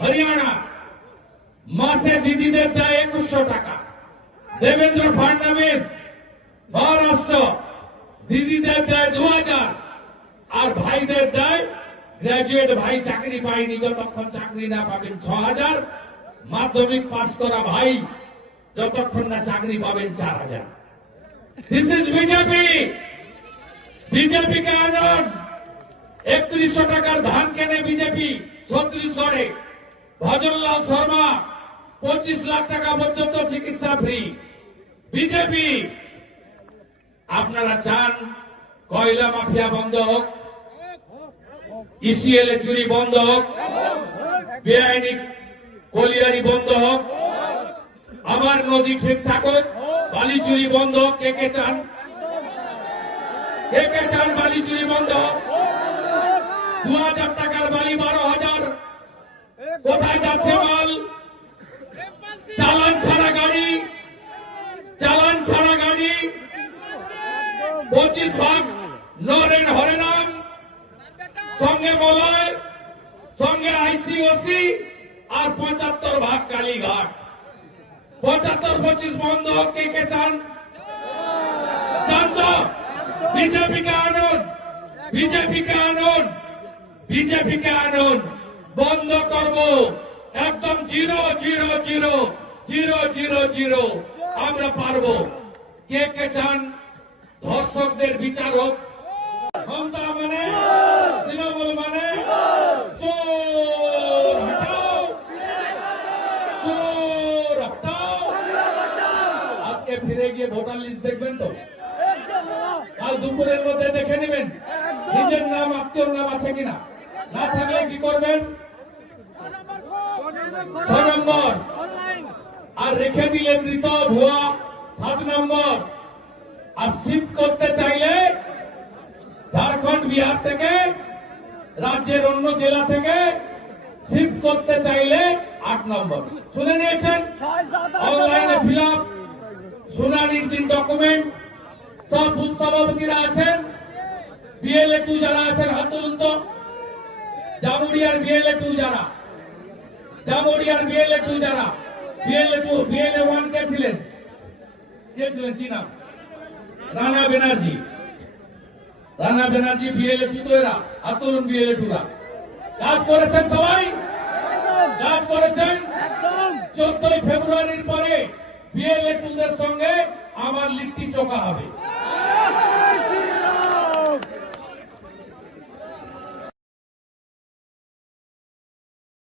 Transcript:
হরিয়ানা মাসে দিদিদের দেয় 2100 টাকা। দেবেন্দ্র ফডনবিস মহারাষ্ট্র দিদিদের দেয় 2000, আর ভাইদের দেয়, গ্রাজুয়েট ভাই চাকরি পায়নি যতক্ষণ চাকরি না পাবেন 6000, মাধ্যমিক পাস করা ভাই যতক্ষণ না চাকরি পাবেন 4000। This is BJP. বিজেপি কে আনন্দ। 3100 টাকার ধান কেনে বিজেপি ছত্তিশগড়ে। ভজনলাল শর্মা 25 লাখ টাকা পর্যন্ত চিকিৎসা ফ্রি। বিজেপি। আপনারা চান কয়লা মাফিয়া বন্ধ হোক, ইসিএল চুরি বন্ধ হোক, বেআইনি কলিয়ারি বন্ধ হোক, আমার নদী ঠিক থাকুক, বালি চুরি বন্ধ হোক। কে কে চান? কে কে চান বালি চুরি বন্ধ হোক? 2000 টাকার বালি 12,000। কোথায় যাচ্ছে মাল? চালান ছাড়া গাড়ি, চালান ছাড়া গাড়ি। 25 ভাগ নরেন হরেরাম, সঙ্গে মলয়, সঙ্গে আইসিওসি, আর 75 ভাগ কালীঘাট। 75-25 বন্ধ হোক। কে কে চান? চান তো? বিজেপি কে আনুন, বিজেপি কে আনুন, বিজেপি কে আনুন। বন্ধ করব একদম 0-0-0-0-0-0। আমরা পারবো। কে কে চান ধর্ষকদের বিচার হোক? মমতা মানে, তৃণমূল মানে চোর হটাও, চোর হটাও। আজকে ফিরে গিয়ে ভোটার লিস্ট দেখবেন তো? কাল দুপুরের মধ্যে দেখে নেবেন নিজের নাম, আত্মীয়র নাম আছে কিনা। না থাকলে কি করবেন? 6 নম্বর। আর রেখে দিলে মৃত ভুয়া 7 নম্বর। আর শিফট করতে চাইলে ঝাড়খণ্ড, বিহার থেকে, রাজ্যের অন্য জেলা থেকে শিফট করতে চাইলে 8 নম্বর। শুনে নিয়েছেন? অনলাইনে ফিল আপ, শুনানির দিন ডকুমেন্ট। সব বুথ সভাপতিরা আছেন, বিএলএ 2 যারা আছেন হাত তুলুন তো। জামুরিয়ার বিএলএ 2 যারা, জামুরিয়ার বিএলএ 2 যারা, বিএলএ 2, বিএলএ 1 কে ছিলেন? কে ছিলেন? কি নাম? রানা ব্যানার্জি। রানা ব্যানার্জি বিএলএ 2 তো এরা। হাত তুলুন বিএলএ 2 রা। কাজ করেছেন সবাই? কাজ করেছেন? 14 ফেব্রুয়ারির পরে বিএলএ 2 দের সঙ্গে আমার লিট্টি চোখা হবে।